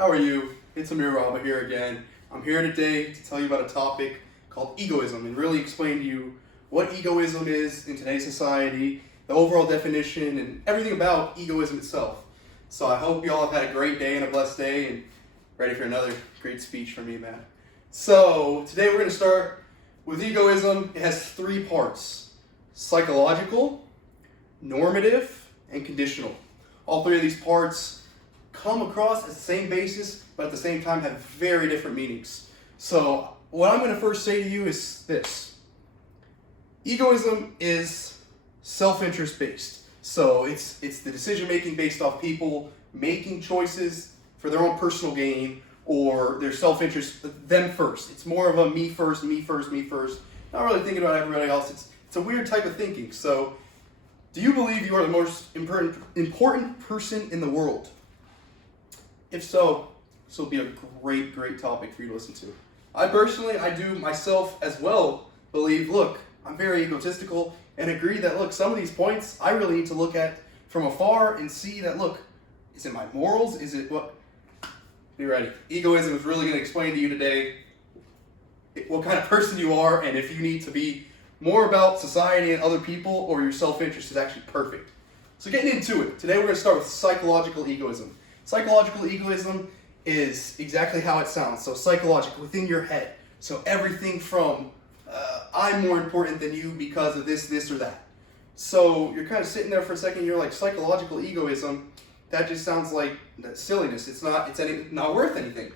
How are you? It's Amir Raba here again. I'm here today to tell you about a topic called egoism and really explain to you what egoism is in today's society, the overall definition, and everything about egoism itself. So I hope you all have had a great day and a blessed day and ready for another great speech from me, man. So today we're going to start with egoism. It has three parts: psychological, normative, and conditional. All three of these parts come across as the same basis, but at the same time have very different meanings. So what I'm going to first say to you is this. Egoism is self-interest based. So it's the decision making based off people making choices for their own personal gain or their self-interest, them first. It's more of a me first, me first, me first. Not really thinking about everybody else. It's a weird type of thinking. So do you believe you are the most important person in the world? If so, this will be a great topic for you to listen to. I do myself as well believe, look, I'm very egotistical and agree that, look, some of these points I really need to look at from afar and see that, look, is it my morals? Is it what? Be ready. Egoism is really going to explain to you today what kind of person you are and if you need to be more about society and other people or your self-interest is actually perfect. So getting into it, today we're going to start with psychological egoism. Psychological egoism is exactly how it sounds. So psychological, within your head. So everything from I'm more important than you because of this, or that. So you're kind of sitting there for a second, you're like, psychological egoism, that just sounds like silliness. It's not worth anything.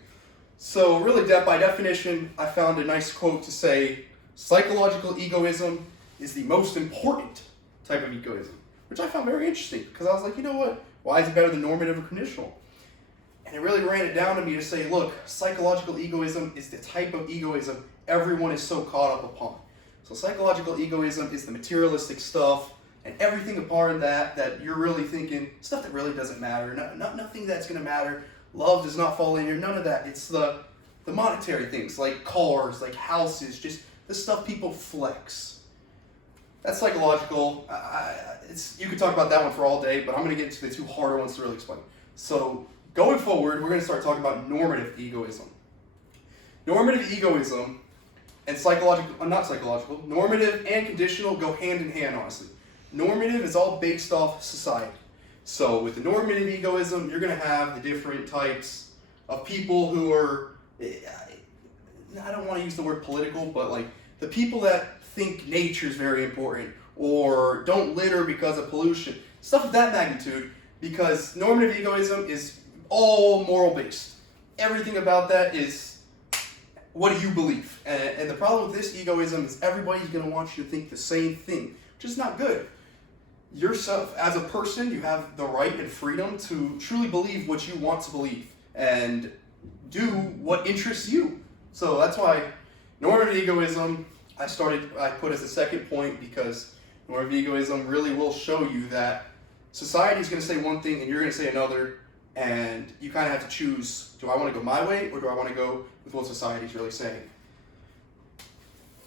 So really, by definition, I found a nice quote to say, psychological egoism is the most important type of egoism, which I found very interesting because I was like, you know what? Why is it better than normative or conditional? And it really ran it down to me to say, look, psychological egoism is the type of egoism everyone is so caught up upon. So psychological egoism is the materialistic stuff and everything apart that you're really thinking, stuff that really doesn't matter, nothing that's going to matter. Love does not fall in here, none of that. It's the monetary things like cars, like houses, just the stuff people flex. That's psychological. You could talk about that one for all day, but I'm going to get into the two harder ones to really explain. So going forward, we're going to start talking about normative egoism. Normative egoism and normative and conditional go hand in hand, honestly. Normative is all based off society. So with the normative egoism, you're going to have the different types of people who are, I don't want to use the word political, but like the people that think nature is very important or don't litter because of pollution, stuff of that magnitude, because normative egoism is all moral based. Everything about that is, what do you believe? And the problem with this egoism is everybody's going to want you to think the same thing, which is not good. Yourself, as a person, you have the right and freedom to truly believe what you want to believe and do what interests you. So that's why normative egoism, I put as a second point, because normative egoism really will show you that society is going to say one thing and you're going to say another, and you kind of have to choose, do I want to go my way or do I want to go with what society is really saying?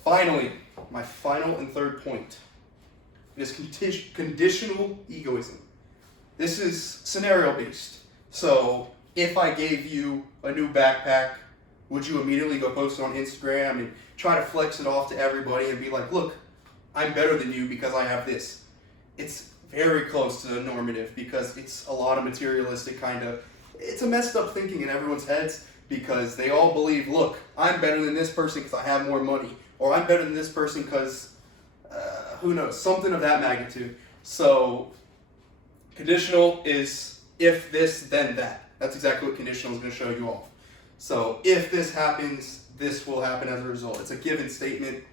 Finally, my final and third point is conditional egoism. This is scenario based. So if I gave you a new backpack, would you immediately go post it on Instagram and try to flex it off to everybody and be like, look, I'm better than you because I have this? It's very close to the normative because it's a lot of materialistic it's a messed up thinking in everyone's heads because they all believe, look, I'm better than this person because I have more money, or I'm better than this person because, who knows, something of that magnitude. So conditional is if this, then that. That's exactly what conditional is going to show you off. So if this happens, this will happen as a result. It's a given statement.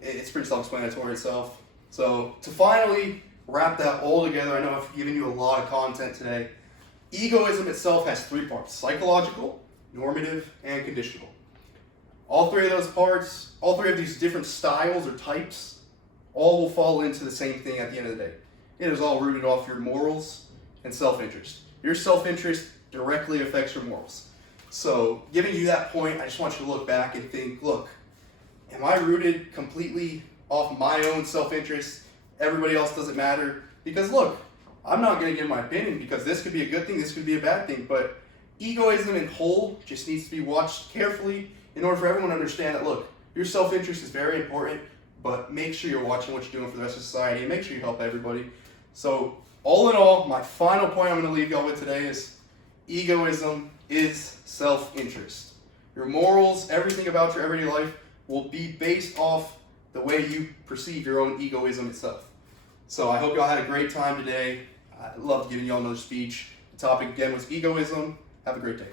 It's pretty self-explanatory itself. So to finally wrap that all together, I know I've given you a lot of content today. Egoism itself has three parts: psychological, normative, and conditional. All three of those parts, all three of these different styles or types, all will fall into the same thing at the end of the day. It is all rooted off your morals and self-interest. Your self-interest directly affects your morals. So giving you that point, I just want you to look back and think, look, am I rooted completely off my own self-interest? Everybody else doesn't matter? Because look, I'm not going to give my opinion because this could be a good thing, this could be a bad thing, but Egoism in whole just needs to be watched carefully in order for everyone to understand that, look, your self-interest is very important, but make sure you're watching what you're doing for the rest of society and make sure you help everybody. So, all in all, my final point I'm going to leave y'all with today is egoism is self-interest. Your morals, everything about your everyday life will be based off the way you perceive your own egoism itself. So I hope y'all had a great time today. I loved giving y'all another speech. The topic again was egoism. Have a great day.